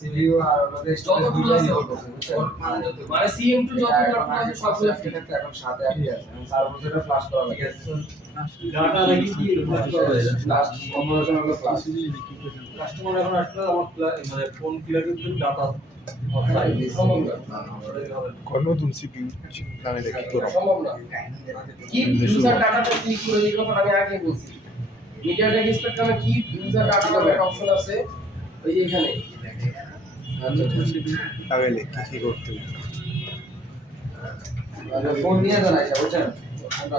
CPU আর আমাদের যতগুলো আছে মানে সিএম2 যতগুলো আছে সবগুলো ফ্রি থাকতে এখন সাথে একই আছে আমি সার্ভারটা ফ্লাশ করা লাগে ডাটা নাকি কি ফ্লাশ করা যায় লাস্ট অপারেশন হলো ফ্লাশ কাস্টমার এখন আসলে আমার মানে ফোন ক্লিয়ার করতে ডাটা সম্ভব না নতুন সিপিইউ লাগাইলে কি করব সম্ভব না কি ইউজার ডাটাটা ক্লিক করে এই কথা আমি আগে বলছি মিডিয়াটেক স্পেকট্রামে কি ইউজার ডাটা নামে একটা অপশন আছে ওই যে এখানে লাগাইলে কি করতে ফোন নিয়ে যান আইসা বুঝছেন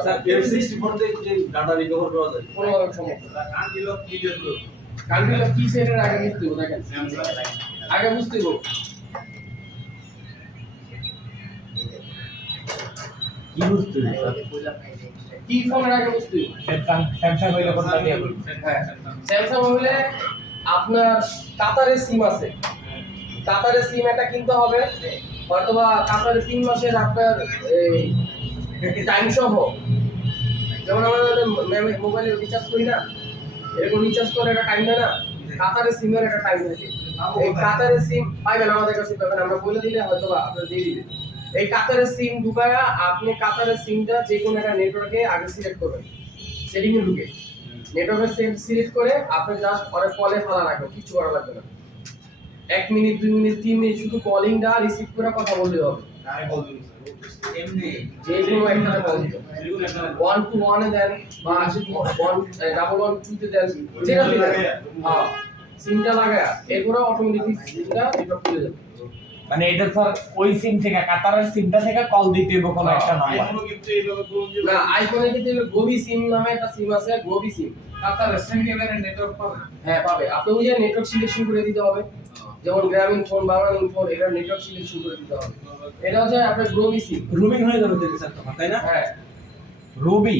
স্যার F64 তে যে ডাটা রিকভার করা যায় কোনো সম্ভব না কান্ডিল কি সেটের আগে বুঝতে হবে দেখেন আগে বুঝতে হবে কি বুঝতে কি ফোনের আগে বুঝতে হবে স্যামসাং হইলে কোনটা দিয়ে বলবো হ্যাঁ স্যামসাং হলে আপনার কাতারের সিম আছে কাতারের সিম একটা কিনতে হবে অথবা কাতারের 3 মাসের আপনার এই টাইম সহ যেমন আমরা মোবাইলে রিচার্জ করি না এরকম রিচার্জ করে একটা টাইম দেয় না কাতারের সিমের একটা টাইম থাকে এই কাতারের সিম পাইবেন আমাদের কাছে পাবেন আমরা বলে দিলে হয়তো আপনারা দিয়ে দিবেন এই কাতারের সিম ঢুকায়া আপনি কাতারের সিমটা যে কোনো একটা নেটওয়ার্কে আগে সিলেক্ট করবেন সেটিং এ ঢুকে নেটওয়ার্কে সিলেক্ট করে আপনি জাস্ট পরে কলে ফেলা রাখবেন কিছু করা লাগবে না 1 মিনিট 2 মিনিট 3 মিনিট শুধু কলিংটা রিসিভ করে কথা বলতে হবে এমনি যে কোনো একটা কল দিবেন 1 to 1 এ দেন বা 1 তে দেন যেটা দিবেন হ্যাঁ সিমটা লাগায়া এরপরে অটোমেটিক সিমটা নেটওয়ার্ক খুলে যাবে মানে এটা স্যার ওই সিম থেকে কাতারের সিমটা থেকে কল দিতে হবে কোনো একটা নাম্বার না আইফোনে কিন্তু গোবি সিম নামে একটা সিম আছে গোবি সিম কাতার সেম ক্যামেরা নেটওয়ার্ক পাবে হ্যাঁ পাবে আপনি ওই যে নেটওয়ার্ক সিলেকশন করে দিতে হবে যেমন গ্রামীণ ফোন বাংলালিংক ফোন এটা নেটওয়ার্ক সিলেকশন করে দিতে হবে এটা হচ্ছে আপনার গোবি সিম রুমিং হয়ে যাবে দেখে স্যার তখন তাই না হ্যাঁ রবি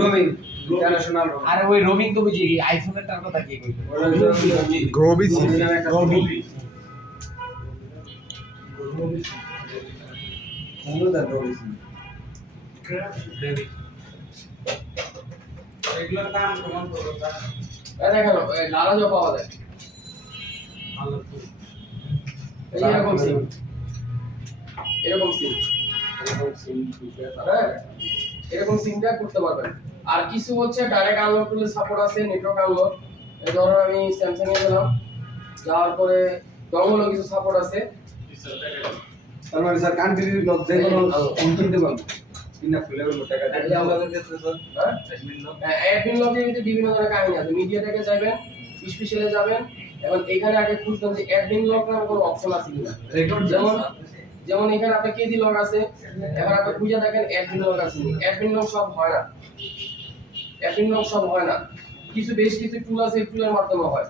রোমিং ইন্টারন্যাশনাল আরে ওই রোমিং তো বুঝি আইফোনের টার কথা কি কই গ্রোবি সিম রবি এগুলোর দাম কেমন পড়বে দেখেন লালাজও পাওয়া যায় এই এরকম সিম এরকম সিম হ্যাঁ এরকম সিমটা করতে পারবেন আর কিছু হচ্ছে ডাইরেক্ট আনলক করলে সাপোর্ট আছে নেটওয়ার্ক আনলক এই ধরুন আমি স্যামসাং এ গেলাম যাওয়ার পরে ডঙ্গলও কিছু সাপোর্ট আছে তার মানে স্যার কান্ট্রির লক যে কোনো ফোন কিনতে পারবো কিনা খুলে বলবো টাকা এই যে আমাদের ক্ষেত্রে স্যার অ্যাডমিন লকে কিন্তু বিভিন্ন ধরনের কাহিনী আছে মিডিয়াটেকে যাবেন স্পেশালে যাবেন এবং এখানে আগে খুঁজবেন যে অ্যাডমিন লক নামে কোনো অপশন আছে কিনা যেমন যেমন এখানে আপনার কেজি লক আছে এবার আপনি খুঁজে দেখেন অ্যাডমিন লক আছে অ্যাডমিন লক সব হয় না অ্যাডমিন লক সব হয় না কিছু বেশ কিছু টুল আছে টুলের মাধ্যমে হয়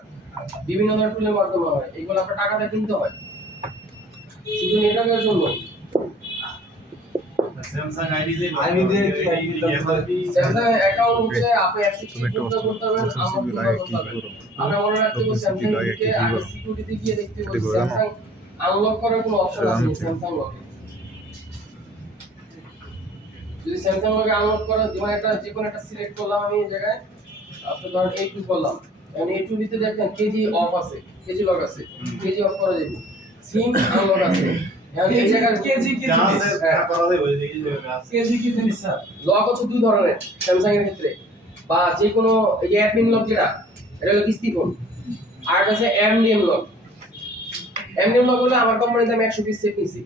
বিভিন্ন ধরনের টুলের মাধ্যমে হয় এগুলো আপনার টাকা দিয়ে কিনতে হয় শুধু নেটওয়ার্কের জন্য স্যামসাং আইডি দিয়ে স্যামসাং অ্যাকাউন্ট হচ্ছে আপনি অ্যাক্সেস করতে পারবেন সিপি লাগে কি করব আমরা মনে রাখতে হবে স্যামসাং থেকে আগে সিকিউরিটিতে গিয়ে দেখতে হবে স্যামসাং আনলক করার কোনো অপশন আছে স্যামসাং লকে যদি স্যামসাং লকে আনলক করা যেমন একটা যে কোনো একটা সিলেক্ট করলাম আমি এই জায়গায় আপনি ধরেন A2 করলাম এবং A2 দিতে দেখেন কেজি অফ আছে কেজি লক আছে কেজি অফ করা যাবে সিম আনলক আছে এখন এই জায়গায় কেজি কি জিনিস কেজি কি জিনিস স্যার লক হচ্ছে দুই ধরনের স্যামসাং এর ক্ষেত্রে বা যে কোনো এই অ্যাডমিন লক যেটা এটা হলো কিস্তি ফোন আর আছে এমডিএম লক এমডিএম লক হলো আমার কোম্পানিতে আমি 120 সেট নিছি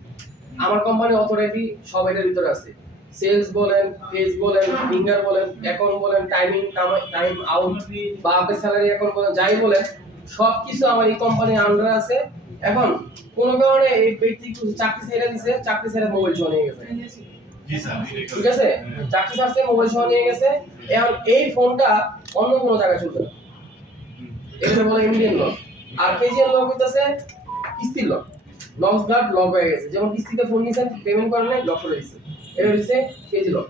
আমার কোম্পানি অথরিটি সব এটার ভিতরে আছে সেলস বলেন পেজ বলেন ফিঙ্গার বলেন অ্যাকাউন্ট বলেন টাইম আউট বা আপনার স্যালারি অ্যাকাউন্ট বলেন যাই বলেন সবকিছু আমার এই কোম্পানির আন্ডারে আছে এখন কোন কারণে এই ব্যক্তি চাকরি ছেড়ে দিয়েছে চাকরি ছেড়ে মোবাইল সহ নিয়ে গেছে জি স্যার ঠিক আছে চাকরি ছাড়ছে মোবাইল সহ নিয়ে গেছে এখন এই ফোনটা অন্য কোনো জায়গায় চলবে না এটা বলে ইন্ডিয়ান লক আর পেজিয়ান লক হইতাছে কিস্তির লক লক গার্ড লক হয়ে গেছে যেমন কিস্তিতে ফোন নিছেন পেমেন্ট করেন নাই লক করে দিয়েছে এটা হচ্ছে পেজি লক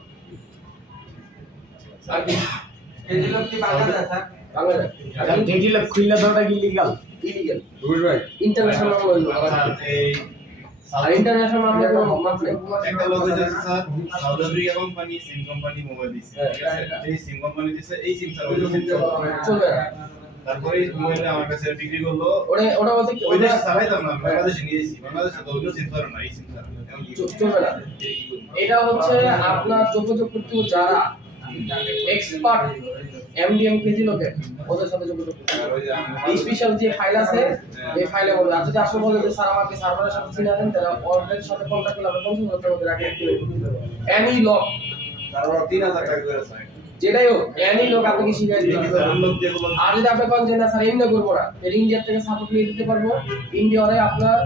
আর কি কেজি লক কি বাংলা যায় স্যার বাংলা যায় আর ডিজিটাল খুললা দেওয়াটা কি লিগ্যাল ইলিগাল বুঝ ভাই ইন্টারন্যাশনাল হইলো এই আর ইন্টারন্যাশনাল মামলা কোনো মাপ নেই একটা লোক আছে স্যার সাউথ আফ্রিকা কোম্পানি সিম কোম্পানি মোবাইল দিছে ঠিক আছে এই সিম কোম্পানি দিছে এই সিম স্যার ওই সিম চলবে না তারপরে মোবাইলটা আমার কাছে বিক্রি করলো। ওটা বলতে কি ওই দেশে চালাইতাম না, বাংলাদেশে নিয়েছি। বাংলাদেশে তো অন্য সিম ছাড়া না, এই সিম ছাড়া। এখন কি চলবে না। এটা হচ্ছে আপনার যোগাযোগ করতে যারা এক্সপার্ট এমডিএম কেজি লোকে ওদের সাথে যোগাযোগ করতে আর ওই যে এই স্পেশাল যে ফাইল আছে এই ফাইলে বলবে। আর যদি আপনি বলেন যে স্যার আমাকে সার্ভারের সাথে চিনা দেন, তাহলে অর্ডারের সাথে কন্টাক্ট করলে আমরা 50 টাকা করে রাখি এনি লক তারপর 3000 টাকা করে আছে যেটাই হোক এনি লক আপনাকে শিখাই দিতে হবে। লোক যেগুলো আর যদি আপনি কোন যে না স্যার এমনি করবো না, ইন্ডিয়া থেকে সাপোর্ট নিয়ে দিতে পারবো, ইন্ডিয়ারে আপনার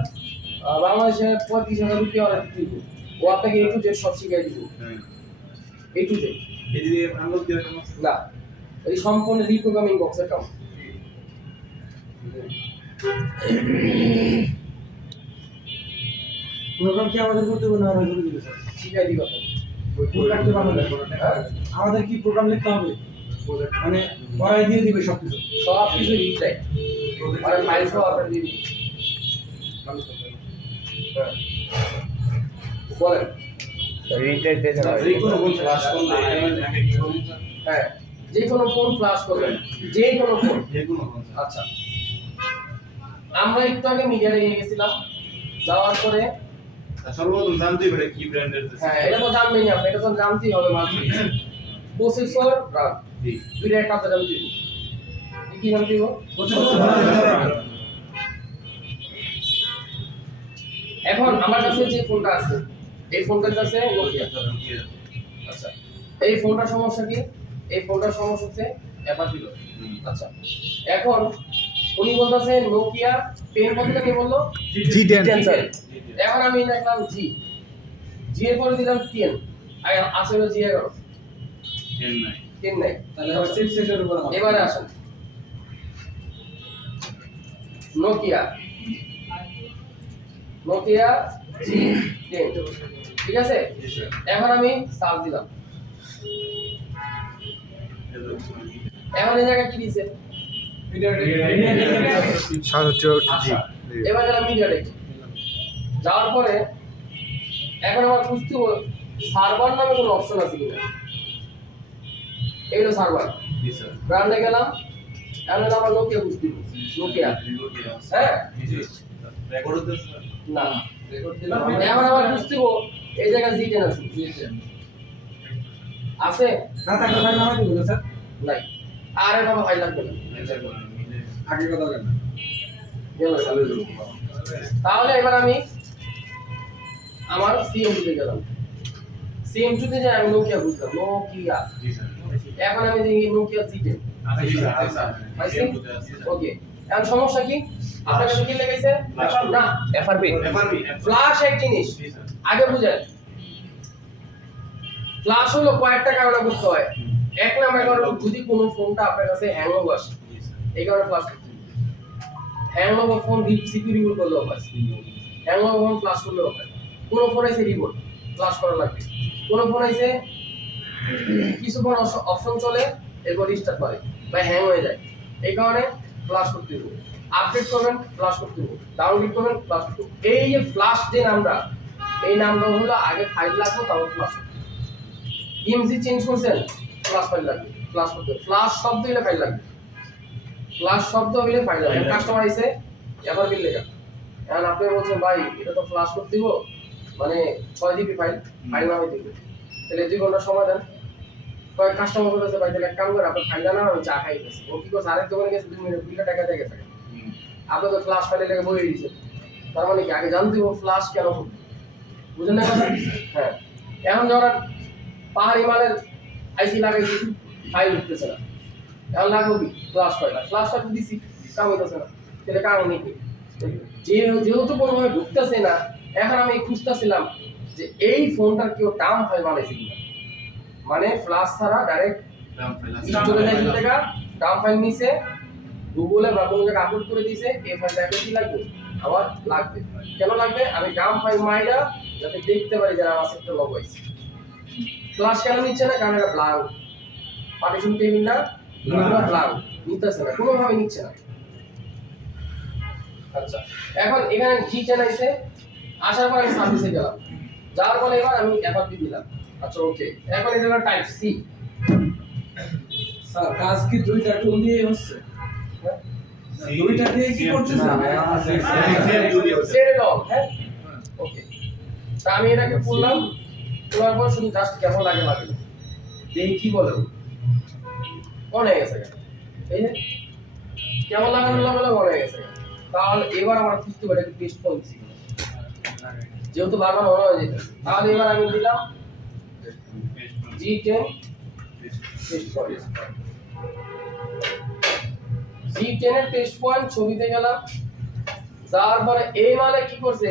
বাংলাদেশের 35,000 রুপিয়া অর্ডার দিতে দিব, ও আপনাকে A to Z সব শিখাই দিব। A to Z এই যে আনলোড দিয়ে না, এই সম্পূর্ণ রিপ্রোগ্রামিং বক্সের কাম। প্রোগ্রাম কি আমাদের করতে হবে না আমরা করে দিবে স্যার? শিখাই দিব আপনাকে। প্রোগ্রাম তো বানানো লাগবে না। আমাদের কি প্রোগ্রাম লিখতে হবে? মানে পড়াই দিয়ে দিবে সবকিছু। সব কিছু রিপ্লাই আর ফাইল সহ আপনার দিয়ে দিব। হ্যাঁ। বলেন। যে কোনো ফোন ফ্লাশ করলে এটাকে কি বলুন স্যার? হ্যাঁ, যে কোনো ফোন ফ্লাশ করবেন, যে কোনো ফোন। যে কোনো ফোন স্যার। আচ্ছা, আমরা একটু আগে মিডিয়ারে নিয়ে গেছিলাম, যাওয়ার পরে সর্বপ্রথম জানতেই পারে কি ব্র্যান্ডের হ্যাঁ এটা তো জানবেনই আপনি, এটা তো জানতেই হবে মাঝে প্রসেসর RAM জি দুইটা একটা আপনার জানতে দিব। কি জানতে দিব? এখন আমার কাছে যে ফোনটা আছে এই ফোনটার কাছে নোকিয়া। আচ্ছা, এই ফোনটার সমস্যা কি? এই ফোনটার সমস্যা হচ্ছে অ্যাপার দিল। আচ্ছা, এখন উনি বলতেছে নোকিয়া 10 কতটা কি বললো? G10 10 এখন আমি লিখলাম জি, জি এর পরে দিলাম 10 আর আছে হলো জি 11 10 নাই 10 নাই। তাহলে আবার চিপ সেটের উপর আমাদের এবারে আসেন নোকিয়া নোকিয়া জি 10 ঠিক আছে। জি স্যার এখন আমি সার্চ দিলাম, এখন এই জায়গায় কি দিছে? 764G এবার গেলাম মিডিয়া টেক, যাওয়ার পরে এখন আমার বুঝতে হবে সার্ভার নামে কোনো অপশন আছে কিনা। এইগুলো সার্ভার জি স্যার ব্র্যান্ডে গেলাম, এখন আমার নোকিয়া বুঝতে হবে নোকিয়া। হ্যাঁ জি রেকর্ড হচ্ছে স্যার না রেকর্ড দিলাম, এখন আমার বুঝতে হবে এই জায়গায় জি10 আছে আছে না থাকলে ভাই নামাই দিব স্যার। নাই, আর এটা আমার ভাই লাগবে না। আগে কথা বলেন গেল তাহলে এবার আমি আমার CM2 তে গেলাম, CM2 তে যাই আমি নোকিয়া বুঝলাম নোকিয়া। জি স্যার এখন আমি দেখি নোকিয়া জি10 জি স্যার পাইছি। ওকে, এখন সমস্যা কি? আপনার কাছে কি লেগেছে? না FRP এফআরবি ফ্ল্যাশ এক জিনিস জি স্যার আগে বুঝেন। ফ্ল্যাশ হলো কয়েকটা কারণে বুঝতে হয়। এক নাম্বার কারণ যদি কোনো ফোনটা আপনার কাছে হ্যাং ওভার আসে, জি স্যার এই কারণে ফ্ল্যাশ করতে হবে। Hang over phone security remove করলেও হয়, হ্যাং ওভার ফোন ফ্ল্যাশ করলেও হয়। কোনো ফোন আছে রিমোট ফ্ল্যাশ করা লাগবে, কোনো ফোন আছে কিছু ফোন অপশন চলে এরপর রিস্টার্ট করে বা হ্যাং হয়ে যায়, এই কারণে ফ্ল্যাশ করতে হবে। আপডেট করবেন ফ্ল্যাশ করতে হবে, ডাউনলোড করবেন ফ্ল্যাশ করতে হবে। এই যে ফ্ল্যাশ যে নামটা, এই নামটা হলো আগে ফাইল লাগবে তারপর ফ্ল্যাশ করতে হবে। ইএমজি চেঞ্জ করছেন ফ্ল্যাশ ফাইল লাগবে, ফ্ল্যাশ করতে হবে। ফ্ল্যাশ শব্দ হলে ফাইল লাগবে, ফ্ল্যাশ শব্দ হলে ফাইল লাগবে। কাস্টমার আইছে এবার বিল লেখা, এখন আপনি বলছেন ভাই এটা তো ফ্ল্যাশ করতে দিব, মানে 6 জিবি ফাইল ফাইল না হইতে দিবে, তাহলে 2 ঘন্টা সময় দেন। কয়েক কাস্টমার বলেছে ভাই তাহলে এক কাম করে আপনি ফাইল না আমি চা খাইতেছি, ও কি করছে আরেক দোকানে গেছে 2 মিনিট বিলটা টাকা দিয়ে গেছে, আপনি তো ফ্ল্যাশ ফাইলে লেগে বই দিয়েছেন। তার মানে কি আগে জানতে হবে ফ্ল্যাশ কেন হবে, বুঝেন না কথা? হ্যাঁ, এখন ধরেন পাহাড়ি মালের আইসি লাগাইছি ফাইল উঠতেছে না, এখন লাগবে কি ফ্ল্যাশ ফাইল দিছি কাম হইতেছে না, তাহলে কারণ কি? যেহেতু কোনোভাবে ঢুকতেছে না, এখন আমি খুঁজতেছিলাম যে এই ফোনটার কেউ টার্ম ফাইল বানাইছে কিনা, মানে ফ্ল্যাশ ছাড়া ডাইরেক্ট দাম ফাইল চলে যায় টাকা টার্ম ফাইল নিছে গুগলে বা কোনো জায়গায় আপলোড করে দিয়েছে, এই ফাইলটা কি লাগবে আমার লাগবে। কেন লাগবে? আমি টার্ম ফাইল মাইরা যাতে দেখতে পারি যে আমার সেক্টর লগ হয়েছে। ফ্ল্যাশ কেন নিচ্ছে না? কারণ এটা ব্ল্যাঙ্ক পার্টিশন টেবিল না, ব্ল্যাঙ্ক নিতেছে না, কোনোভাবে নিচ্ছে না। আচ্ছা, এখন এখানে জি10 আইছে, আসার পর আমি সার্ভিসে গেলাম, যাওয়ার পরে এবার আমি FRP দিলাম। আচ্ছা ওকে, এখন এটা হলো টাইপ সি। স্যার কাজ কি দুইটা টুল দিয়ে হচ্ছে? দুইটা দিয়ে কি করতেছ সেট লং হ্যাঁ ওকে তা আমি এটাকে পড়লাম তোলার পর শুধু জাস্ট কেমন লাগে লাগে এই কি বলে কোন হয়ে গেছে এই যে কেমন লাগানোর লগে লগে হয়ে গেছে তাহলে এবার আমার খুঁজতে হবে এটা টেস্ট পয়েন্ট ছিল যেহেতু বারবার মনে হয়ে যেত তাহলে এবার আমি দিলাম G10 টেস্ট পয়েন্ট G10 এর টেস্ট পয়েন্ট ছবিতে গেলাম যার পরে এই মানে কি করছে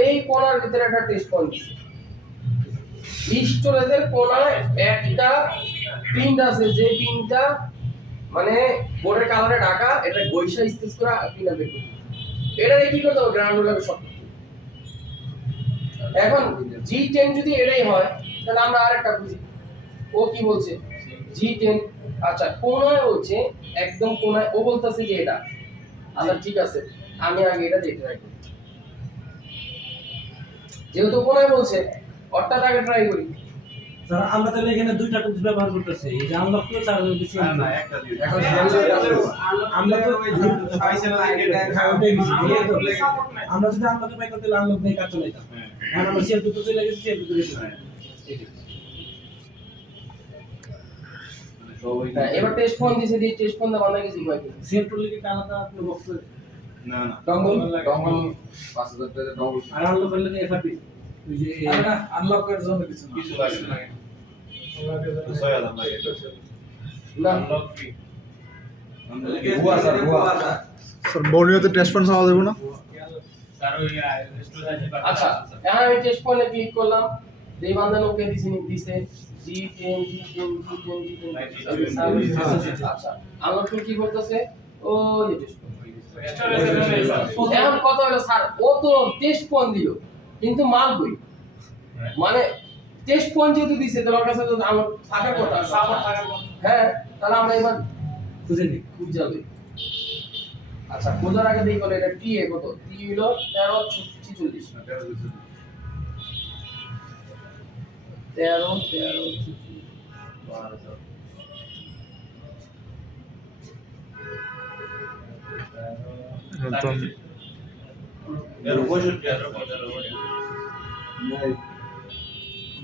এই কোণার ভিতরে একটা টেস্ট পয়েন্ট দিছে স্টোরেজের কোণায় একটা পিন আছে যে পিনটা মানে বোর্ডের কালারে ঢাকা এটা বৈশা স্কেচ করা পিন বের করতে এটা কি করতে হবে গ্রাউন্ড লাগে সব এখন G10 যদি এটাই হয় তাহলে আমরা আরেকটা বুঝি ও কি বলছে G10 আচ্ছা কোণায় বলছে একদম কোণায় ও বলতেছে যে এটা আচ্ছা ঠিক আছে আমি আগে এটা দেখতে ট্রাই করি যেহেতু কোণায় বলছে অর্থাৎ আগে ট্রাই করি স্যার আমরা তাহলে এখানে দুইটা টুলস ব্যবহার করতেছি এই যে আনলক টুলস আর দিছি না একটা দিও এখন আমরা তো পাইছে না আমরা যদি আনলকে পাই করতে আনলক দিয়ে কাজ চালাইতাম আর আমরা সেল টুলস চলে গেছি সেল টুলস এবার টেস্ট ফোন দিছে দিয়ে টেস্ট ফোন দা বানাই গেছি ভাই সেল টুলস কি আলাদা আপনি বক্স না না ডঙ্গল 5000 টাকা ডবল আর আনলক করলে এফআরপি ওই যে আনলকের জন্য কিছু কিছু লাগে না 6000 লাগে না বুয়া স্যার বুয়া স্যার বর্ণিয়াতে টেস্ট পয়েন্ট পাওয়া যাবে না আচ্ছা এখন আমি টেস্ট ফোনে ক্লিক করলাম এই বান্দানো ওকে দিছে G10 আচ্ছা আনলক কি করতেছে ও এই টেস্ট এখন কত হলো স্যার ও তো টেস্ট ফোন দিল কিন্তু মাল কই মানে টেস্ট ফোন যেহেতু দিছে তোমার কাছে তো আনলক থাকার কথা সাপোর্ট থাকার কথা হ্যাঁ তাহলে আমরা এবার খুঁজে নিই খুব যাবে আচ্ছা খোঁজার আগে দেখি বলে এটা টি এ কত টি হলো 1346 একদম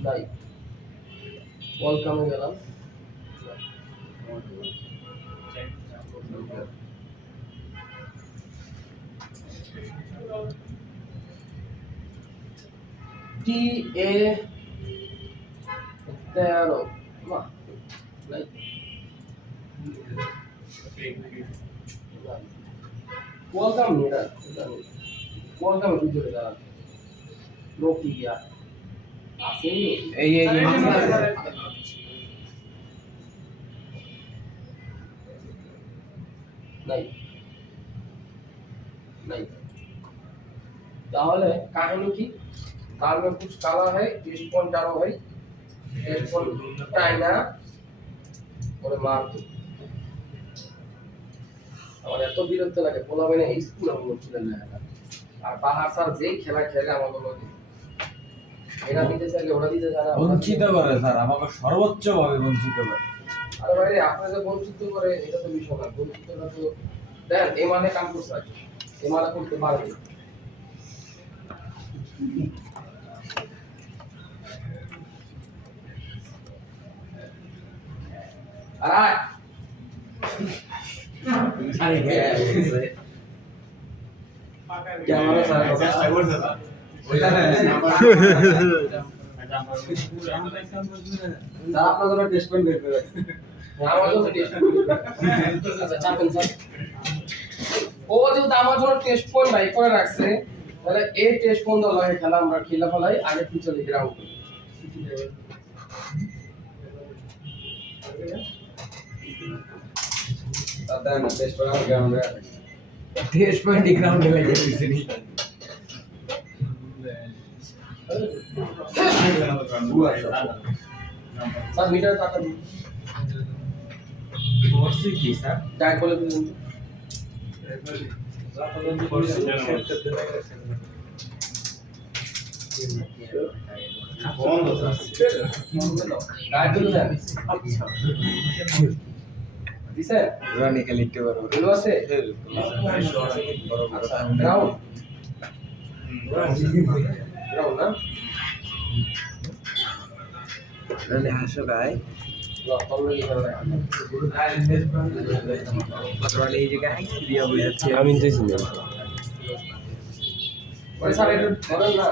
নাই বল কামে গেলাম টি এ 13 বাহ নাই ওয়েলকাম নিরা ওয়েলকাম ভিতরে দাঁড়ান নোকিয়া আসেনি এই নাই নাই তাহলে কাহিনী কি ताल में कुछ काला है टेस्ट पॉइंट डालो भाई टेस्ट पॉइंट टाइना और मार दो আমার এত বিরক্ত লাগে পোলাবে না এই স্কুল আমি বলছিলাম না আর বাহার স্যার যেই খেলা খেলে আমাদের লগে এটা দিতে চাইলে ওরা দিতে চায় না বঞ্চিত করে স্যার আমাকে সর্বোচ্চ ভাবে বঞ্চিত করে আরে ভাই আপনারা যে বঞ্চিত করে এটা তো বিষয় না বঞ্চিতটা তো দেন এই মানে কাম করছে এই মানে করতে পারবে আরে আরে ক্যামেরা সারা ওইটা না আপনাদের টেস্ট পয়েন্ট বের করে আমাদের তো টেস্ট পয়েন্ট আচ্ছা চাপেন স্যার ও যেহেতু আমার জন্য টেস্ট পয়েন্ট বাই করে রাখছে তাহলে এই টেস্ট পয়েন্ট দল লাগে খেলা আমরা খেলা ফলাই আগে পিছনে লিখে রাখব দাদা না টেস্ট পয়েন্ট আমরা গ্রাউন্ডে টেস্ট পয়েন্ট গ্রাউন্ডে লাগে দিছি স্যার মিটার টাকা দিন করছি কি স্যার ডাক বলে দিন ডাক বলে দেন দিছেন রনি খালি একটু বড় এলো আছে আচ্ছা গ্রাউন্ড গ্রাউন্ড না রনি হাসো গায় রনি এই জায়গায় আইসি দিয়া হয়ে যাচ্ছে আমি তো শুনি ওই স্যার একটু ধরেন না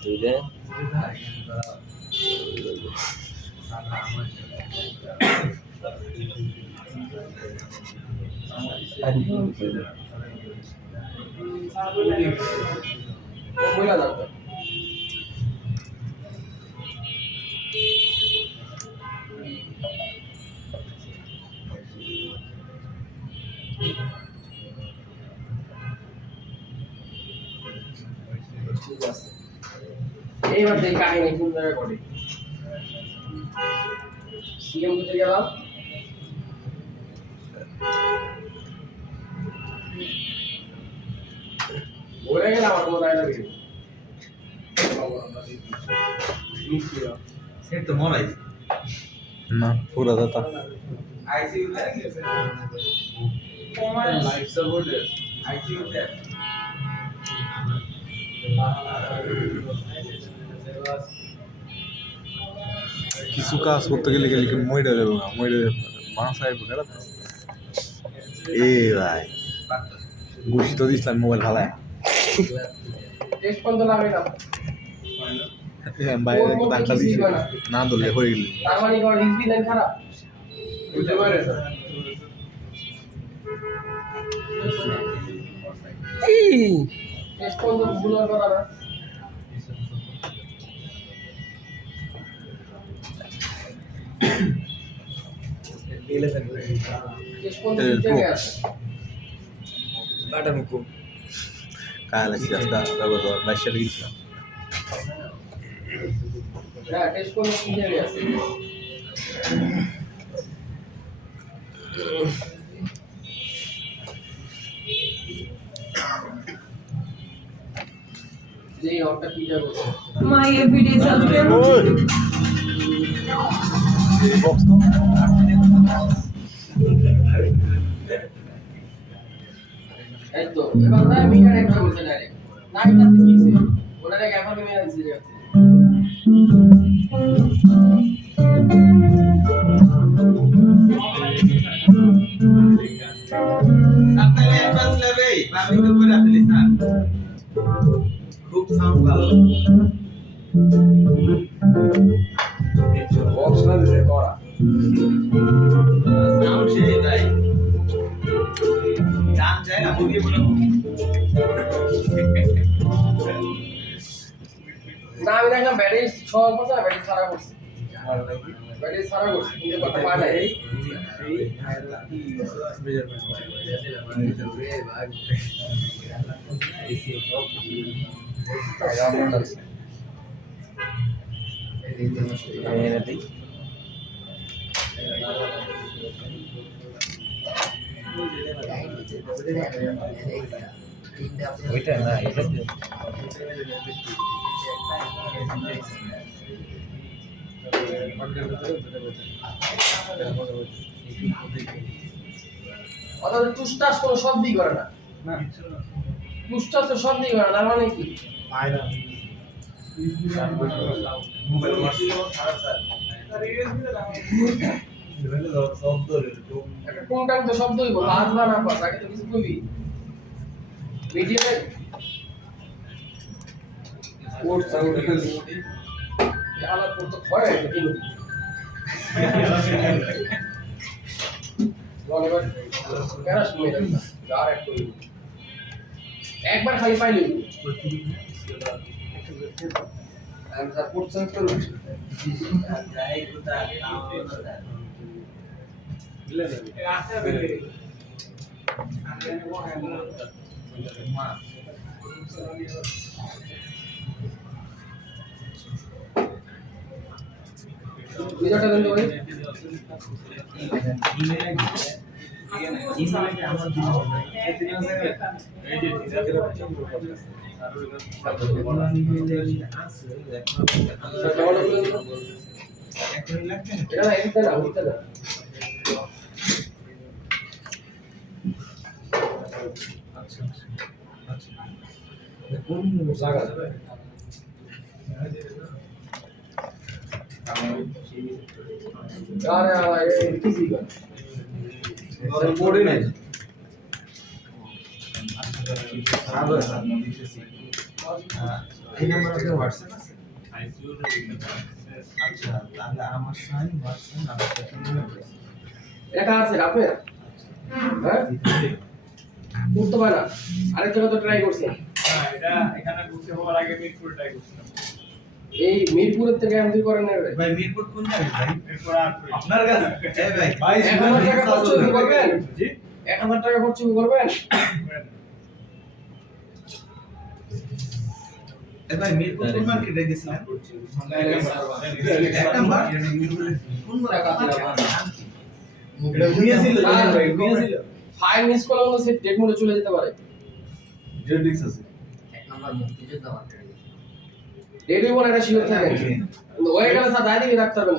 তুই দে বইলা দাও ঠিক আছে এইবার দেখি কাহিনী কোন জায়গায় ঘটে সিএম কোথায় গেলাম বলে গেলে আমার কোনো দায় লাগে না পুরা দাতা কিছু কাজ করতে গেলে গেলে কি মইটা যাবো না মইটা মাথা আইব কেন এ ভাই ঘুষি তো দিছিলাম মোবাইল ফালায় টেস্ট পর্যন্ত লাগাইলাম বাইরে ডাক্তার দিছি না ধরলে হয়ে গেল তার মানে কোন হিজবি লাইন খারাপ বুঝতে পারে টেস্ট পর্যন্ত ভুল আর করা না টেস্ট পর্যন্ত জিতে গেছে বাটা মুকু काय लागते आता बरोबर बादशाह घेतला না টেস্ট পর্যন্ত জিতে গেছে যে অফটা কি যাবো My everyday self-care routine. Box तो এই তো এবার না মিটার একটা বলতে ডাইরেক্ট না এটা কি ছিল ওটারে এখন আমি আনছি রে খুব সাউন্ড ভালো বক্স না দিছে করা সাউন্ড সেই ভাই গান চাই না মুরগি বলে না আমি দেখলাম ব্যাটারি সব কথা ব্যাটারি সারা করছে ব্যাটারি সারা করছে কিন্তু কথা পায় না এই ওইটা না এটা অথচ টুসটাস কোনো শব্দই করে না টুসটাস তো শব্দই করে না তার মানে কি একটা টুংটাং তো শব্দ হইব পাঁচ বা না পাঁচ আগে তো কিছু কইবি মিডিয়ামে কোড সাউন্ড খালি আলাপ করতে হয় কিন্তু বলবার কেন শুনে যার একটু একবার খালি পাইলি আমি স্যার কোড চেঞ্জ করব ভিডিওটা দেন তো ভাই এটা না এটা না अरे किसी का পড়ি নাই এই নাম্বারে হোয়াটসঅ্যাপ আছে? আচ্ছা তাহলে আমার সাইন হোয়াটসঅ্যাপ একা আছে আপনি হ্যাঁ উঠতে পারে না আরেক জায়গা তো ট্রাই করছি এটা এখানে ঘুরতে হওয়ার আগে মিরপুর ট্রাই করছিলাম। এই মিরপুরের থেকে আমি তুই করেন না রে ভাই মিরপুর কোন জায়গায় ভাই? এরপর আর করি। আপনার কাছে এই ভাই 1000 টাকা খরচ করবেন জি 1000 টাকা খরচ করবেন এই ভাই মিরপুর কোন মার্কেটে গেছিলেন? এক নাম্বার কোন এটা নিয়েছিল ভাই নিয়েছিল ফাইল মিস করলে তো সে ডেট মোডে চলে যেতে পারে জেডিক্স আছে ডেটই বলে এটা শিওর থাকে কিন্তু ওই গেলে স্যার দায় দিবি রাখতে পারবেন না।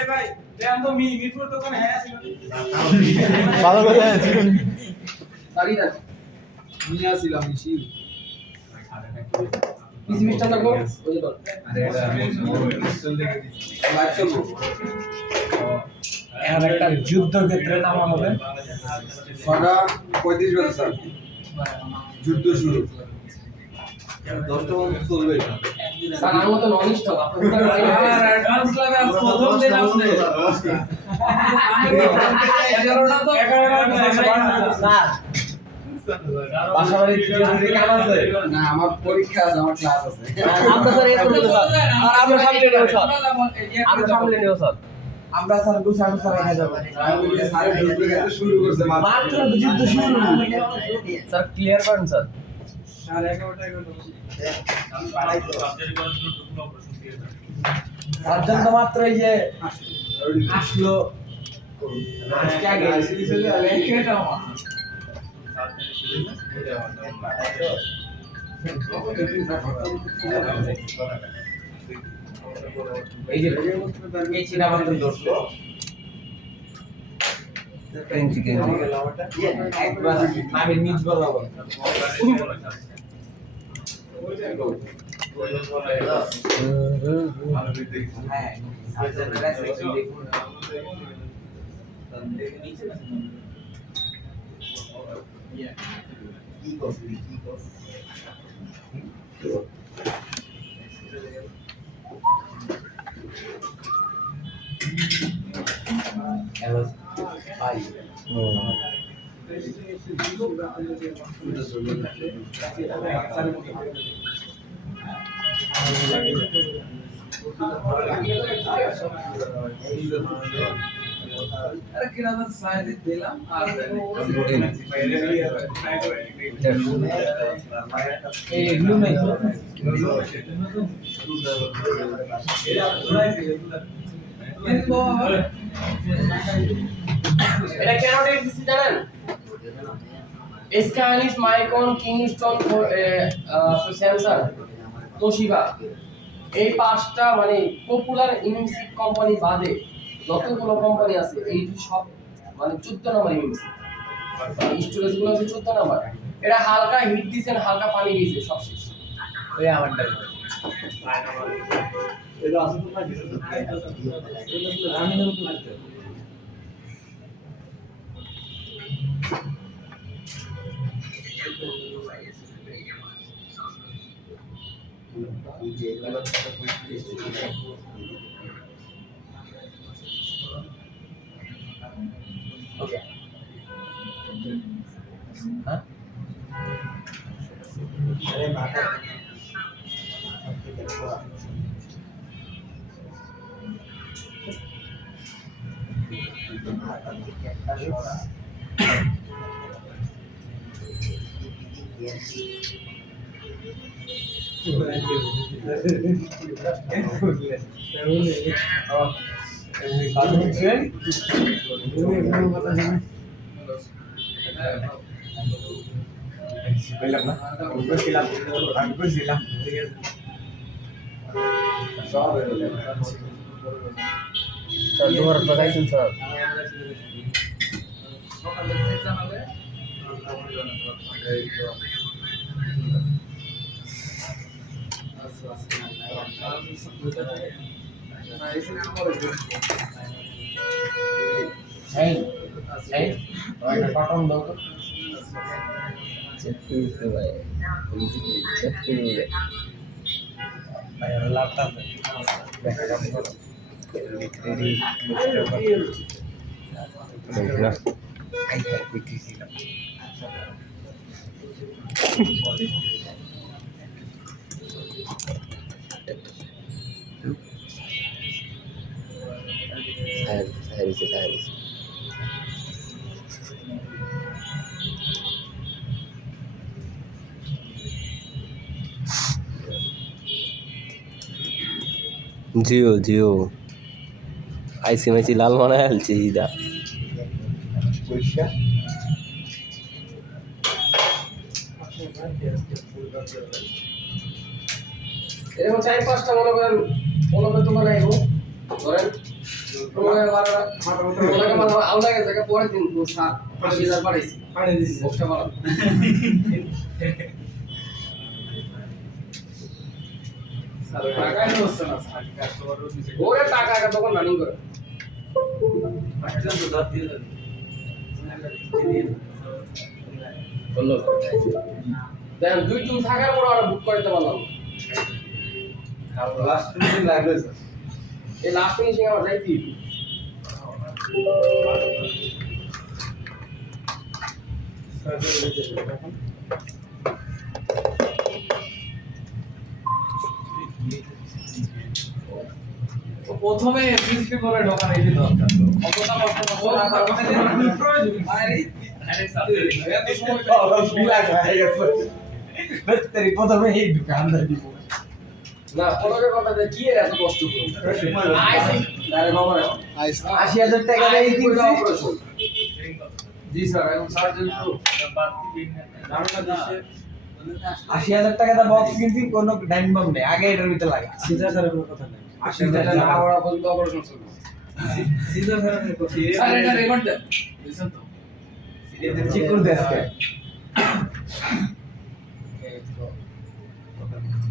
এই ভাই দেন তো মিরপুর দোকানে হ্যাঁ ছিল। ভালো করে দাঁড়িয়ে দেন নিয়ে আসছিলাম নিশি পিসি মিস্টারটা কর ওই যে ধর। আরে এটা লাইভ চলবো এখন একটা যুদ্ধক্ষেত্রে নামা হবে। 6:35 বাজে স্যার যুদ্ধ শুরু 10টা পর্যন্ত চলবে স্যার আমার মতো নন স্টপ আপনাদের তো অ্যাডভান্স ক্লাবে আজ প্রথম দিন আপনি। 11টা তো 11টা স্যার বাসাবাড়ি যদি কাম আছে না আমার পরীক্ষা আছে আমার ক্লাস আছে আমরা স্যার এই করতে স্যার আর আমরা সামনে নেব স্যার আমরা সামনে নেব স্যার আমরা স্যার গুছানো স্যার রেখে যাব স্যার ঢুকবে কিন্তু শুরু করছে মাত্র যুদ্ধ শুরু স্যার ক্লিয়ার করেন স্যার সার্জন তো মাত্র এই যে আসলো আজকে আগে এই যে এই চিনা মাত্র ধরছো একবার আমি নিজ বলাবো হ্যাঁ সার্জনরা সেকশন দেখুন কি করছিস হ্যালো ভাই আরে কিনা সাইড দিলাম আর এই ব্লু নাই এটা কেন ডেট দিছি জানেন স্কাইলিস মাইক্রন কিংস্টন স্যামসাং তোশিবা এই পাঁচটা মানে পপুলার ইমিউনিক কোম্পানি বাদে যতগুলো কোম্পানি আছে এই সব মানে 14 নম্বর ইমিউনিক স্টোরেজ গুলো আছে 14 নম্বর এটা হালকা হিট দিছেন হালকা পানি দিয়েছে সব শেষ ওই আমারটা এটা আছে তো না আমি নেব তো ওকে হ্যাঁ আরে বাবা সব স্যার দুবার লাগাইছেন স্যার চেক করে দিতে ভাই চেক করে দিবে জিও জিও আইসি মাইসি লাল মনে হালছে ইদা এরকম 4-5টা মনে করেন তোমার আইবো ধরেন আলাদা গেছে পরের দিন স্যার 5000 পাঠাইছি পাঠিয়ে দিছি বক্সটা ভালো টাকাই হচ্ছে না ওরে টাকা তখন রানিং করে বললো দেন 2 থাকার পর আর বুক করতে পারলাম লাস্ট ফিনিশিং লাগবে স্যার এই লাস্ট ফিনিশিং আমার যাইতি প্রথমে প্রিন্সিপাল করে ঢোকা নাই দিন দরকার অতটা কষ্ট না তারপরে প্রয়োজন আরে এত সময় তেরি প্রথমে এই দোকানদার দিব না পরে কথা কি এত কষ্ট করব আইসি দাঁড়ে বাবা ৮০,০০০ টাকা দিয়ে কিনছি জি স্যার এখন সার্জন তো ৮০,০০০ টাকা দা বক্স কিনছি কোনো ডাইন বম নেই আগে এটার ভিতরে লাগে সিজার স্যারের কোনো কথা নাই 80,000 না ওরা পর্যন্ত অপারেশন চলবে সিজার স্যারের কথা স্যার এটা রেকর্ড দেন লিসেন তো চেক করে দে আজকে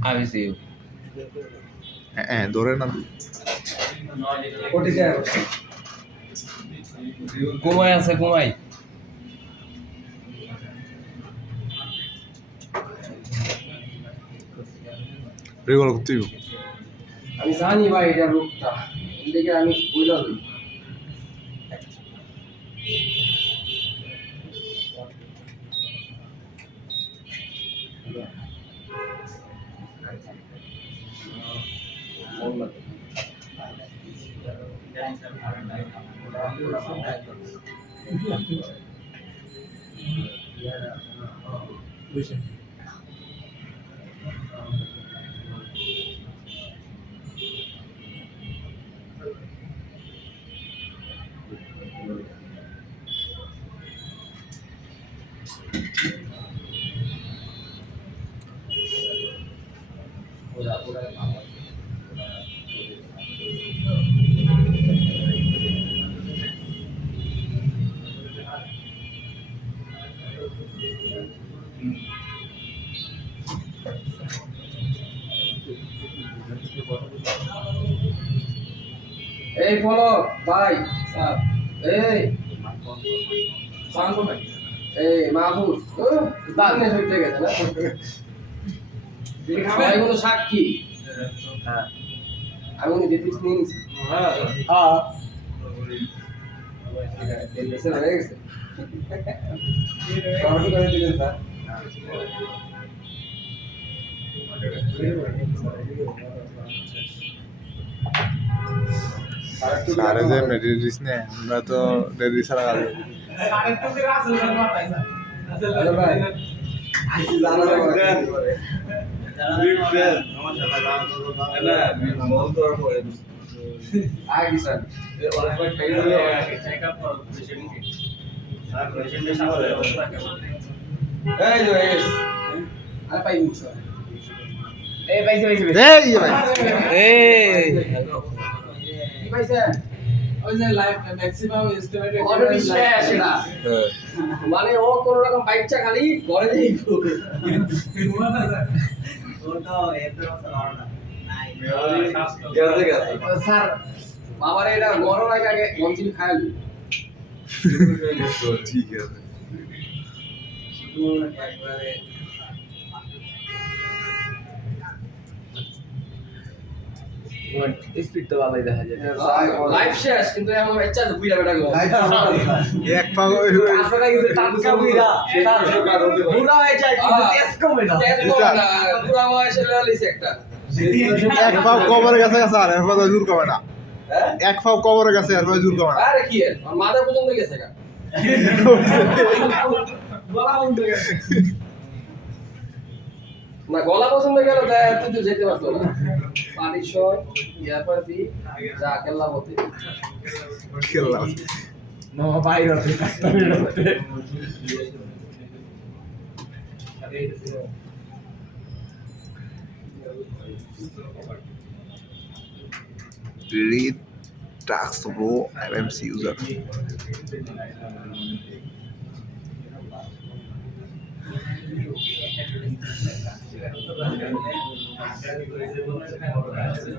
আমি সি হ্যাঁ ধরে না কোটি টাকা ঘুমাই আছে ঘুমাই রেগুলার করতে দিব আমি জানি ভাই এটা রোগটা এদিকে আমি বুঝলাম এই বলো ভাই স্যার এই সাউন্ড কোথায় এই মাহফুজ দাঁড়িয়ে হইতে গেছে না সবাই কোনো সাক্ষী হ্যাঁ আমি উনি ডিপিস নিয়ে নিছি হ্যাঁ এসে হয়ে গেছে সমাপ্ত করে দিলেন স্যার সারে যে মেডিডিস নে আমরা তো ডেরি ছাড়া আগে সাড়ে তো কে রাসেল স্যার মারতাই স্যার হ্যালো ভাই আইসি জানা দেন আগে স্যার চেকআপ করো পেশেন্টকে এই যে এস আর পাই মুছ এই পাইছে এই ভাই এই কি পাইছে ওই যে লাইভ ম্যাক্সিমাম এস্টিমেটেড অলরেডি শেষ এটা মানে ও কোন রকম বাইকটা খালি ঘরে দেই স্যার বাবার এটা মরার আগে আগে মঞ্জিল খায়ালি ঠিক আছে স্পিড তো ভালোই দেখা যায় লাইফ শেষ কিন্তু আমার ইচ্ছা আছে বুইড়া বেটা গো এক পা আসলে কিছু টাটকা বুইরা পুরা হয়ে যায় কিন্তু টেস্ট কমে না পুরা বয়সে লইছে একটা এক পা কবরে গেছে গেছে আর এরপর জোর কমে না এক পা কবরে গেছে এরপর জোর কমে না আরে কি এর আমার মাথা পর্যন্ত গেছে গা না গলা পছন্দ গেল তুই তো যেতে পারতো না পানি শয় ইয়ারপর দি যা কেল্লা বলতে খেললাম মামা বাইরে আছে read tax bro MMC user